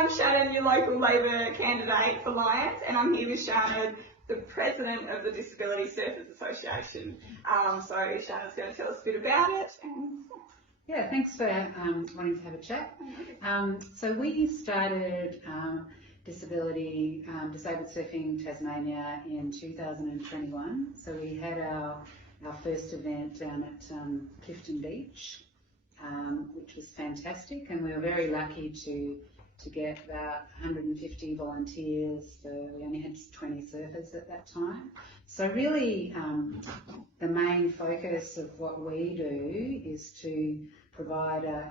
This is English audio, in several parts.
I'm Shannon, your local Labor candidate for Lyons, and I'm here with Shannon, the President of the Disability Surfers Association. So Shannon's going to tell us a bit about it. Yeah, thanks for wanting to have a chat. So we started Disabled Surfing Tasmania in 2021. So we had our first event down at Clifton Beach, which was fantastic, and we were very lucky to get about 150 volunteers. So we only had 20 surfers at that time. So really the main focus of what we do is to provide a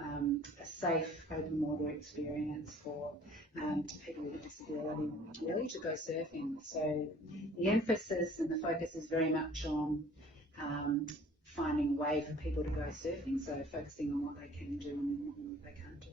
safe open water experience for people with a disability really to go surfing. So the emphasis and the focus is very much on finding a way for people to go surfing, so focusing on what they can do and what they can't do.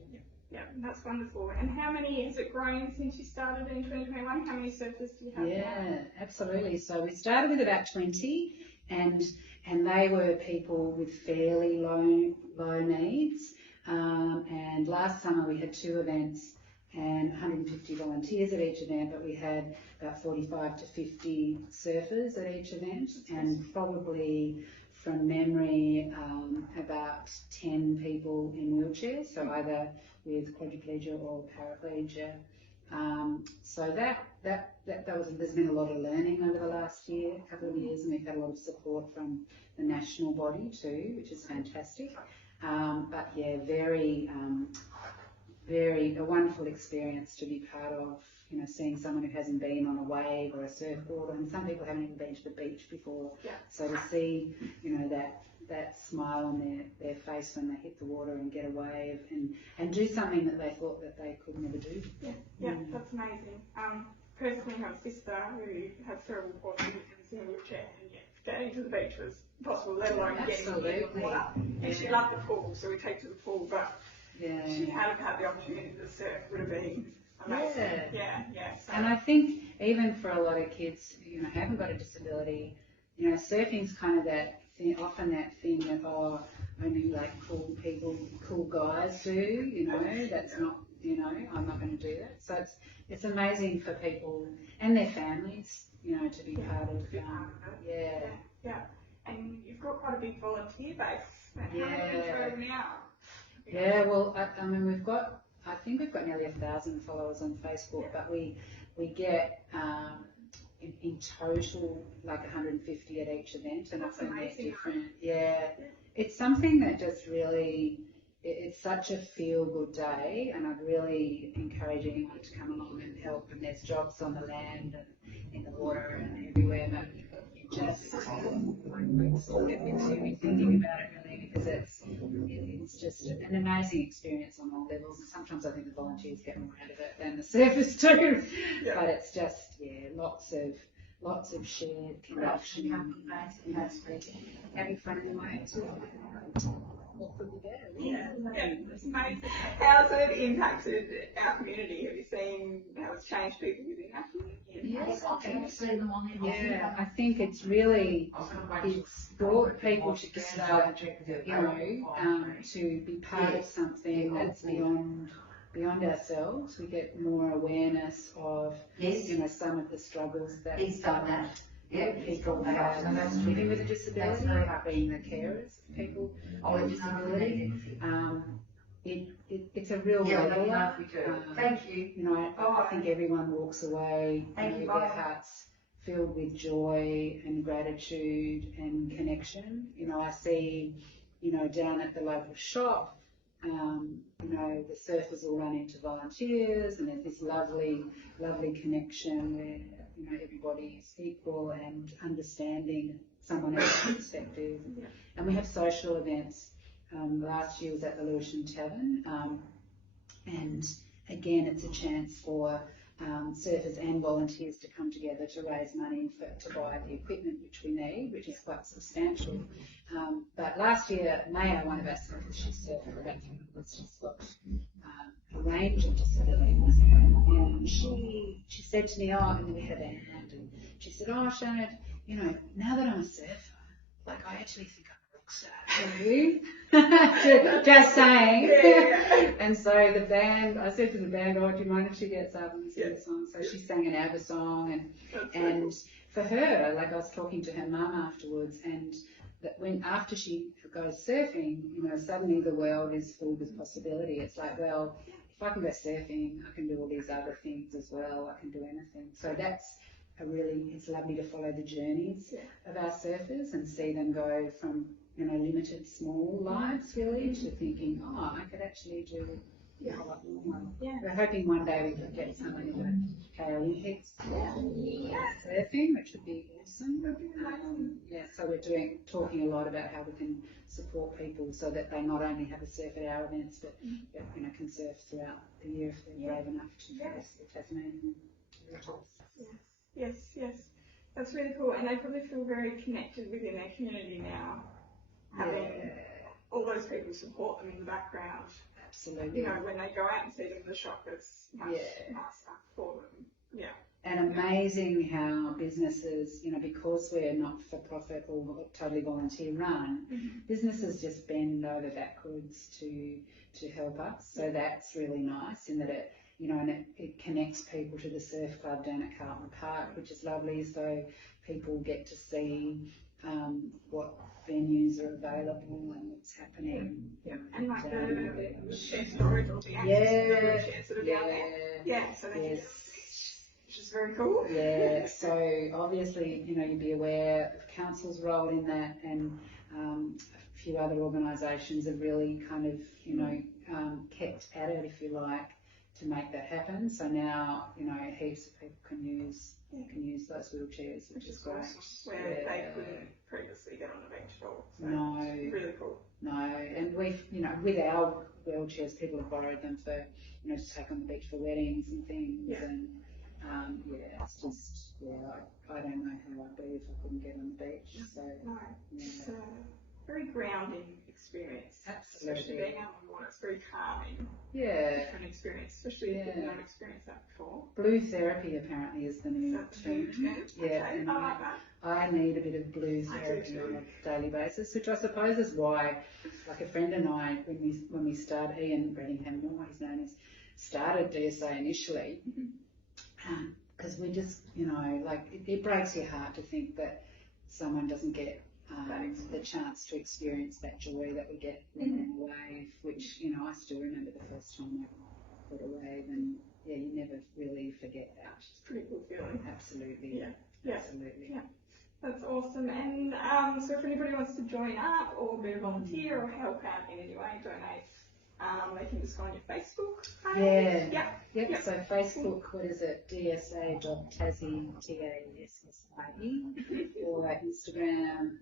Yeah, that's wonderful. And how many has it grown since you started in 2021? How many surfers do you have now? Yeah, absolutely. So we started with about 20, and they were people with fairly low needs. And last summer we had 2 events and 150 volunteers at each event, but we had about 45 to 50 surfers at each event, and probably from memory about 10 people in wheelchairs, so either with quadriplegia or paraplegia. So there's been a lot of learning over the last couple of years, and we've had a lot of support from the national body too, which is fantastic. But yeah, a wonderful experience to be part of, you know, seeing someone who hasn't been on a wave or a surfboard, and some people haven't even been to the beach before. Yeah. So to see, you know, that smile on their face when they hit the water and get a wave and do something that they thought that they could never do. Yeah, that's amazing. Personally, I have a sister who has cerebral palsy and is in a wheelchair, and yet getting to the beach was impossible, let alone getting in the water. And she loved the pool, so we take her to the pool, but she hadn't had the opportunity to surf, would have been amazing. Yeah. So. And I think even for a lot of kids, you know, who haven't got a disability, you know, surfing's kind of that thing, often that thing that, only like cool guys do, you know, that's not, you know, I'm not going to do that. So it's amazing for people and their families, you know, to be part of it. Yeah. And you've got quite a big volunteer base. How many people now? Yeah, well, I mean, I think we've got nearly 1,000 followers on Facebook, but we get in total like 150 at each event, and that's often they're amazing. different. Yeah, it's something that just really, it's such a feel-good day, and I'd really encourage anyone to come along and help. And there's jobs on the land and in the water and everywhere, but just get me thinking about it really, because it's just an amazing experience on all levels. And sometimes I think the volunteers get more out of it than the surfers do, but it's just lots of shared connection and having fun in the way too. What could be better? Yeah, it's amazing. How's it impacted our community? Have you seen how it's changed people within our community? Yes, I think it's really, it's brought people together, you know, to be part of something that's beyond ourselves. We get more awareness of, you know, some of the struggles that people have living with a disability, being the carers of people with a disability. It's a real leveler. Thank you. You know, I think everyone walks away with their hearts filled with joy and gratitude and connection. You know, I see, you know, down at the local shop, you know, the surfers all run into volunteers, and there's this lovely connection where, you know, everybody is equal and understanding someone else's perspective. And we have social events. Last year was at the Lewisham Tavern, and again it's a chance for surfers and volunteers to come together to raise money to buy the equipment which we need, which is quite substantial. But last year, Maya, one of our surfers, she surfed for about 10 minutes. She's got a range of disabilities, and she said to me, and we had a hand, and she said, Shannon, you know, now that I'm a surfer, like I actually think I'm Maybe. Just saying. Yeah. And so the band, I said to the band, oh, do you mind if she gets up and sings a song? So she sang an ABBA song, and for her, like I was talking to her mum afterwards, and that after she goes surfing, suddenly the world is filled with possibility. It's like, well, if I can go surfing, I can do all these other things as well. I can do anything. So it's lovely to follow the journeys of our surfers and see them go from, limited small lives really to thinking, oh, I could actually do a lot more. Yeah. We're hoping one day we could get someone in the Paralympics surfing, which would be awesome. So we're talking a lot about how we can support people so that they not only have a surf at our events, but can surf throughout the year if they're brave enough to face the Tasmanian waters. Yes. That's really cool, and they probably feel very connected within their community now. Having all those people support them in the background. Absolutely. When they go out and see them in the shop, it's much nicer for them. Yeah. And amazing how businesses, because we're not for profit or totally volunteer run, businesses just bend over backwards to help us. So that's really nice in that it, and it connects people to the surf club down at Carlton Park, which is lovely. So people get to see what venues are available and what's happening. Yeah. And like the share storage or the access to the wheelchairs that are down there. Yeah, so they can which is very cool. Yeah, so obviously, you'd be aware of council's role in that, and a few other organisations have really kind of, kept at it, if you like, to make that happen. So now, heaps of people can use those wheelchairs, which is great. Where they couldn't previously get on the beach at all. So no. It's really cool. No, and we've, with our wheelchairs, people have borrowed them for, to take on the beach for weddings and things. Yeah. And it's just, I don't know how I'd be if I couldn't get on the beach. So, no, it's a very grounding experience. Absolutely. Especially being out on water, it's very calming. Yeah. Different experience, especially if you've not experienced that before. Blue therapy apparently is the new term. Yeah, okay. and I like that. I need a bit of blue therapy on a daily basis, which I suppose is why, like a friend and I, when we started, Ian Bredingham, his name is, started DSA initially, because we just, it breaks your heart to think that someone doesn't get the chance to experience that joy that we get in a wave, which, I still remember the first time I caught a wave, and you never really forget that. It's a pretty cool feeling. Absolutely. Yeah. Absolutely. Yeah. That's awesome. And so if anybody wants to join up or be a volunteer or help out in any way, donate, they can just go on your Facebook page. Yep. So Facebook, what is it? DSA.Tassie, TASSIE, or Instagram,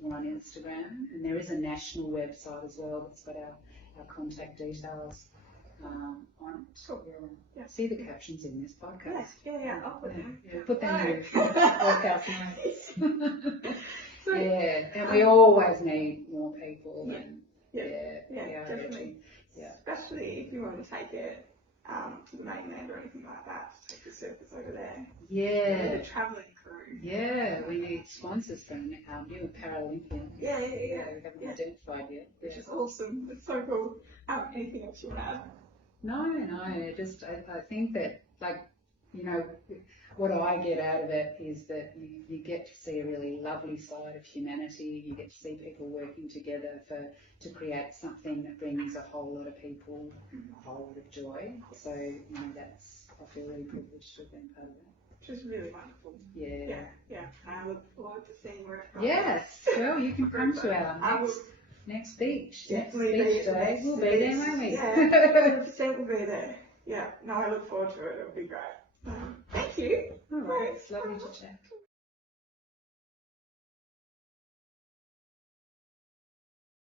we're on Instagram. And there is a national website as well that's got our contact details on it. Cool. Yeah. See the captions in this podcast. Yeah. I'll put them. Put them in your podcast notes. And we always need more people. Definitely. Yeah. Especially if you want to take it to the mainland or anything like that, to take the surfers over there. Yeah. The travelling crew. Yeah, we need sponsors from new Paralympians. Yeah. We haven't identified yet. Which is awesome. It's so cool. Anything else you want to add? No. I think that, what I get out of it is that you get to see a really lovely side of humanity. You get to see people working together to create something that brings a whole lot of people a whole lot of joy. So, I feel really privileged to have been part of that. Which is really wonderful. Yeah. I look forward to seeing where it goes. Yes. Well, you can come to our next beach. Next beach day. We'll be there, won't we? Yeah, 100% we'll be there. Yeah. No, I look forward to it. It'll be great. Thank you. All right. It's lovely to chat.